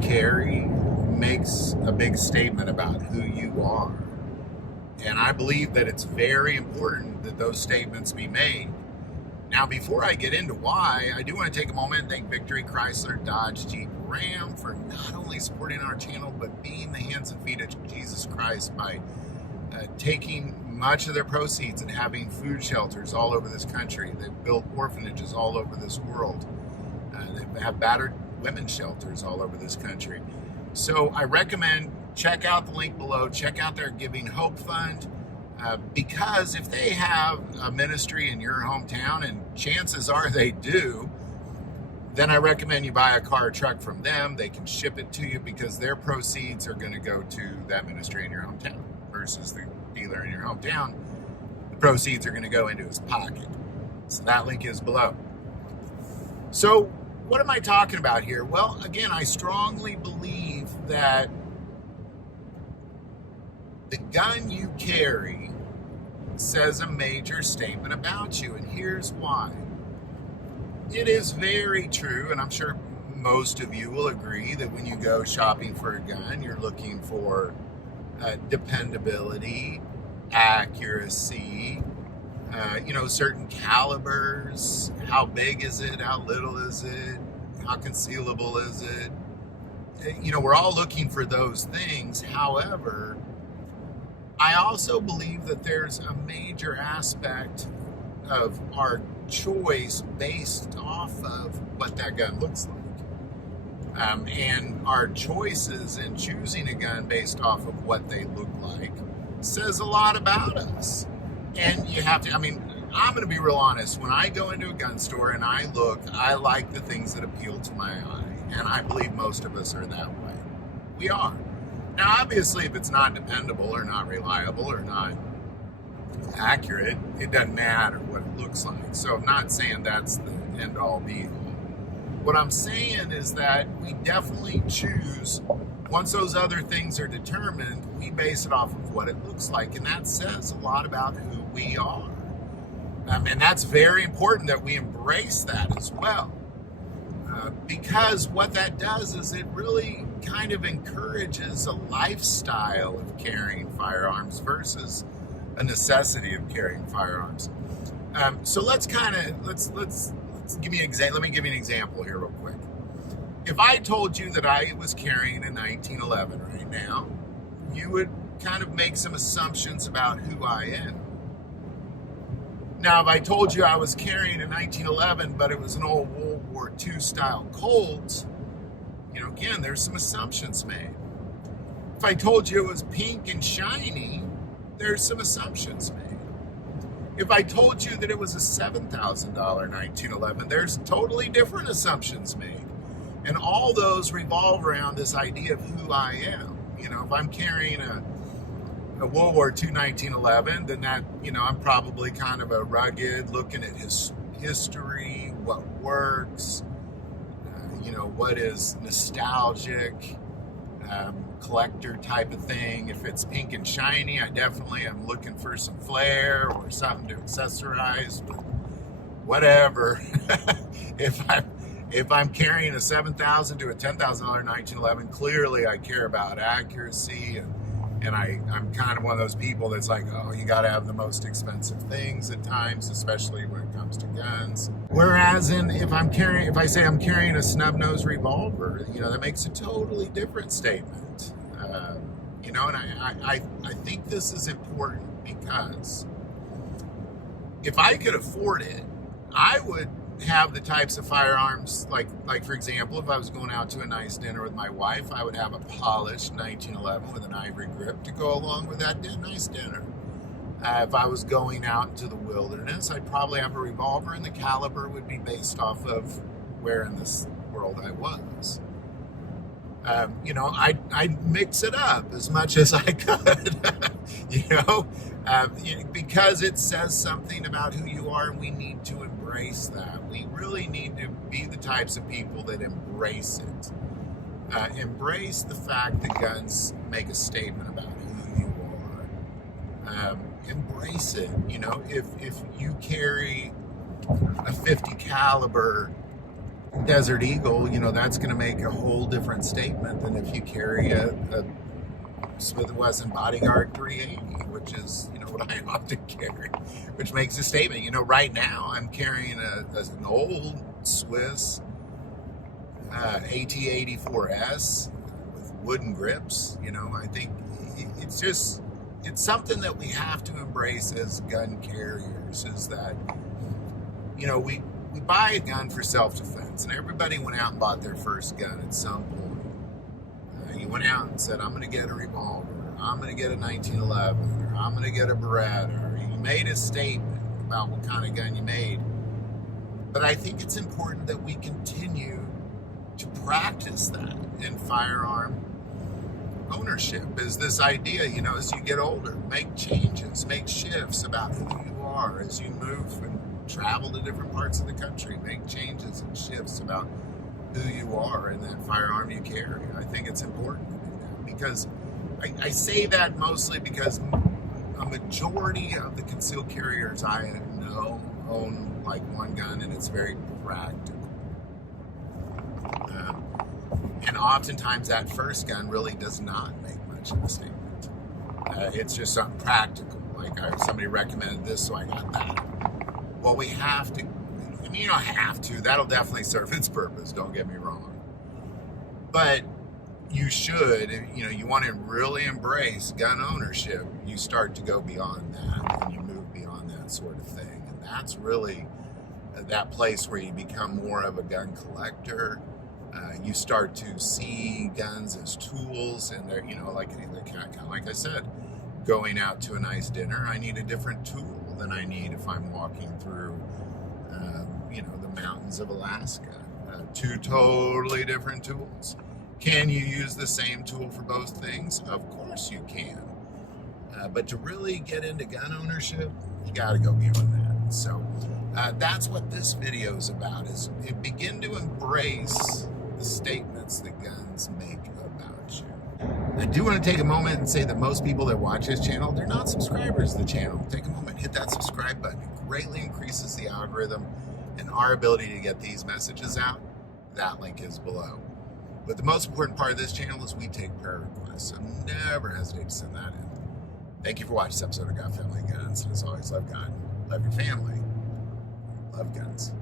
carry makes a big statement about who you are. And I believe that it's very important that those statements be made. Now, before I get into why, I do want to take a moment and thank Victory, Chrysler, Dodge, Jeep, Ram for not only supporting our channel, but being the hands and feet of Jesus Christ by taking much of their proceeds and having food shelters all over this country. They've built orphanages all over this world. They have battered women's shelters all over this country. So I recommend check out the link below, check out their Giving Hope Fund, because if they have a ministry in your hometown, and chances are they do, then I recommend you buy a car or truck from them. They can ship it to you because their proceeds are going to go to that ministry in your hometown versus the dealer in your hometown. The proceeds are going to go into his pocket. So that link is below. So what am I talking about here? Well, again, I strongly believe that the gun you carry says a major statement about you, and here's why. It is very true, and I'm sure most of you will agree, that when you go shopping for a gun, you're looking for dependability, accuracy, certain calibers. How big is it? How little is it? How concealable is it? We're all looking for those things. However, I also believe that there's a major aspect of our choice based off of what that gun looks like. And our choices in choosing a gun based off of what they look like says a lot about us. And you have to, I'm going to be real honest. When I go into a gun store and I look, I like the things that appeal to my eye. And I believe most of us are that way. We are. Now, obviously, if it's not dependable or not reliable or not accurate, it doesn't matter what it looks like. So I'm not saying that's the end-all be-all. What I'm saying is that we definitely choose, once those other things are determined, we base it off of what it looks like. And that says a lot about who we are. And that's very important that we embrace that as well. Because what that does is it really kind of encourages a lifestyle of carrying firearms versus a necessity of carrying firearms. So let's give me an example. Let me give you an example here real quick. If I told you that I was carrying a 1911 right now, you would kind of make some assumptions about who I am. Now, if I told you I was carrying a 1911, but it was an old World War II style Colt, again, there's some assumptions made. If I told you it was pink and shiny, there's some assumptions made. If I told you that it was a $7,000 1911, there's totally different assumptions made. And all those revolve around this idea of who I am. If I'm carrying a World War II 1911, then that, I'm probably kind of a rugged, looking at his history, what works, what is nostalgic, collector type of thing. If it's pink and shiny, I definitely am looking for some flair or something to accessorize, but whatever. If I'm carrying a $7,000 to a $10,000 1911, clearly I care about accuracy, and I'm kind of one of those people that's like, oh, you got to have the most expensive things at times, especially when it comes to guns. Whereas if I say I'm carrying a snub-nosed revolver, that makes a totally different statement. And I think this is important because if I could afford it, I would have the types of firearms, like for example, if I was going out to a nice dinner with my wife, I would have a polished 1911 with an ivory grip to go along with that nice dinner. If I was going out into the wilderness, I'd probably have a revolver, and the caliber would be based off of where in this world I was. I'd mix it up as much as I could, because it says something about who you are, and we need to embrace that. We really need to be the types of people that embrace it. Embrace the fact that guns make a statement about who you are. Embrace it. If you carry a 50 caliber Desert Eagle, that's going to make a whole different statement than if you carry a Smith & Wesson Bodyguard 380, which is, what I often carry, which makes a statement. Right now I'm carrying an old Swiss AT-84S with wooden grips. I think it's something that we have to embrace as gun carriers, is that, we buy a gun for self-defense, and everybody went out and bought their first gun at some point. You went out and said, I'm going to get a revolver, I'm going to get a 1911, or I'm going to get a Beretta, or you made a statement about what kind of gun you made. But I think it's important that we continue to practice that in firearm ownership. Is this idea, as you get older, make changes, make shifts about who you are as you move and travel to different parts of the country, make changes and shifts about who you are in that firearm you carry. I think it's important to do that, because I say that mostly because a majority of the concealed carriers I know own like one gun, and it's very practical. And oftentimes that first gun really does not make much of a statement. It's just something practical. Like somebody recommended this, so I got that. Well, we have to, you don't have to. That'll definitely serve its purpose, don't get me wrong. But you should, you want to really embrace gun ownership, you start to go beyond that, and you move beyond that sort of thing. And that's really that place where you become more of a gun collector. You start to see guns as tools, and they're, like I said, going out to a nice dinner, I need a different tool than I need if I'm walking through, the mountains of Alaska. Two totally different tools. Can you use the same tool for both things? Of course you can. But to really get into gun ownership, you got to go beyond that. So that's what this video is about, is begin to embrace the statements that guns make about you. I do want to take a moment and say that most people that watch this channel, they're not subscribers to the channel. Take a moment, hit that subscribe button. It greatly increases the algorithm and our ability to get these messages out. That link is below. But the most important part of this channel is we take prayer requests, so never hesitate to send that in. Thank you for watching this episode of God, Family, Guns. And as always, love God, love your family, love guns.